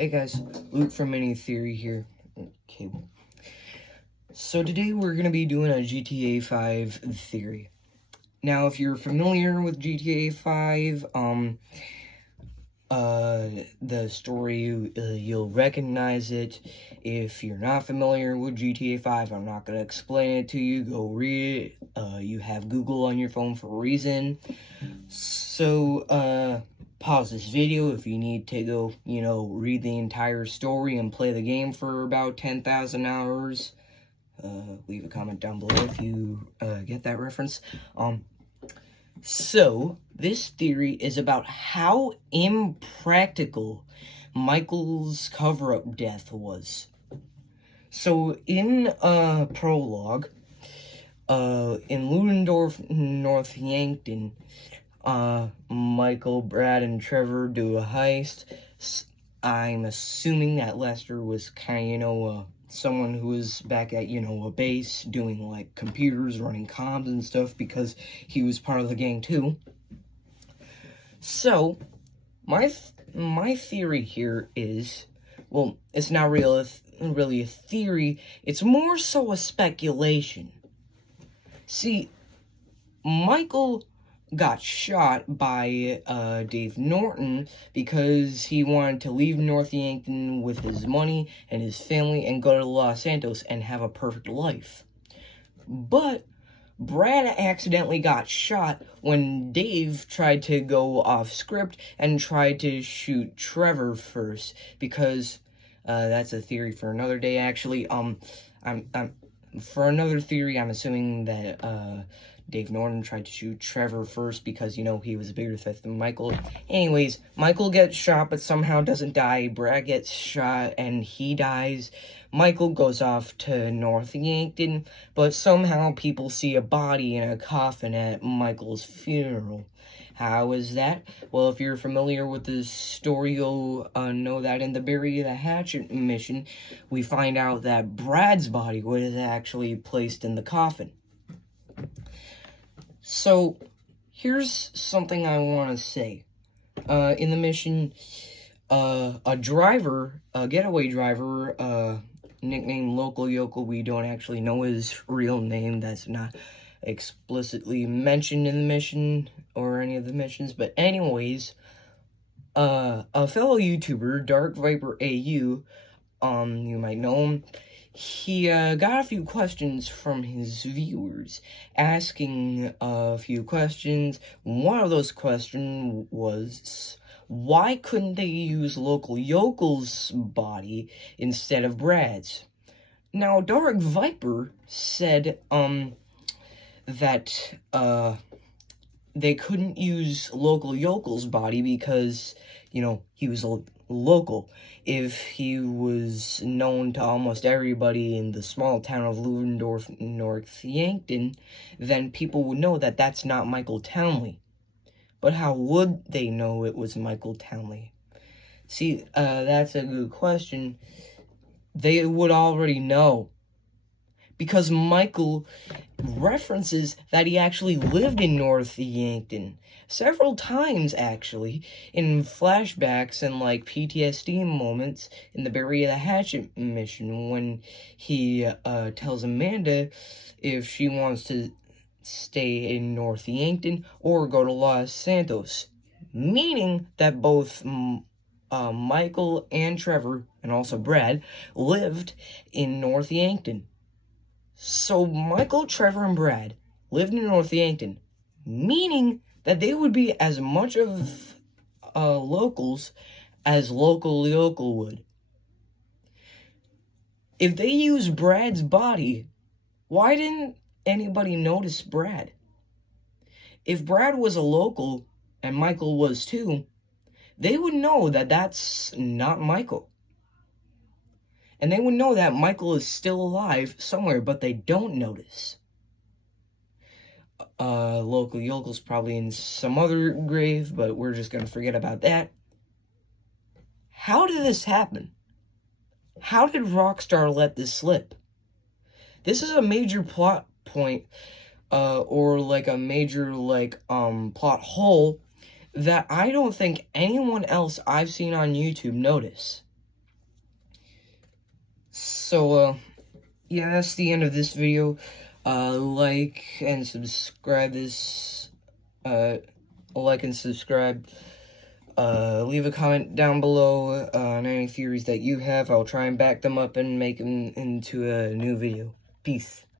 Hey guys, Luke from Mini Theory here. Cable. So today we're going to be doing a GTA 5 theory. Now, if you're familiar with GTA 5, the story, you'll recognize it. If you're not familiar with GTA 5, I'm not going to explain it to you. Go read it. You have Google on your phone for a reason. So, pause this video if you need to go, read the entire story and play the game for about 10,000 hours. Leave a comment down below if you, get that reference. So, this theory is about how impractical Michael's cover-up death was. So, in a prologue, in Ludendorff, North Yankton, Michael, Brad, and Trevor do a heist. I'm assuming that Lester was kind of, someone who was back at, a base doing, like, computers, running comms and stuff, because he was part of the gang, too. So, my theory here is, well, it's not really a theory, it's more so a speculation. See, Michael got shot by Dave Norton because he wanted to leave North Yankton with his money and his family and go to Los Santos and have a perfect life. But Brad accidentally got shot when Dave tried to go off script and tried to shoot Trevor first, because that's a theory for another day. Actually, for another theory, I'm assuming that Dave Norton tried to shoot Trevor first because, he was a bigger threat than Michael. Anyways, Michael gets shot but somehow doesn't die. Brad gets shot and he dies. Michael goes off to North Yankton, but somehow people see a body in a coffin at Michael's funeral. How is that? Well, if you're familiar with this story, you'll know that in the Bury the Hatchet mission, we find out that Brad's body was actually placed in the coffin. So, here's something I want to say. In the mission, a getaway driver, nicknamed Local Yokel, we don't actually know his real name, that's not explicitly mentioned in the mission, or any of the missions, but anyways, a fellow YouTuber, Dark Viper AU, you might know him, he got a few questions from his viewers, asking a few questions. One of those questions was, why couldn't they use Local Yokel's body instead of Brad's? Now, Dark Viper said, that, they couldn't use Local Yokel's body because, he was local. If he was known to almost everybody in the small town of Ludendorff, North Yankton, then people would know that that's not Michael Townley. But how would they know it was Michael Townley? See, that's a good question. They would already know, because Michael references that he actually lived in North Yankton several times, actually, in flashbacks and, like, PTSD moments in the Bury the Hatchet mission, when he tells Amanda if she wants to stay in North Yankton or go to Los Santos, meaning that both Michael and Trevor, and also Brad, lived in North Yankton. So Michael, Trevor, and Brad lived in North Yankton, meaning that they would be as much of locals as Local Yokel would. If they used Brad's body, why didn't anybody notice Brad? If Brad was a local, and Michael was too, they would know that that's not Michael. And they would know that Michael is still alive somewhere, but they don't notice. Local Yokel's probably in some other grave, but we're just gonna forget about that. How did this happen? How did Rockstar let this slip? This is a major plot point, or like a major, plot hole that I don't think anyone else I've seen on YouTube noticed. So, yeah, that's the end of this video. Like and subscribe this, like and subscribe. Leave a comment down below on any theories that you have. I'll try and back them up and make them into a new video. Peace.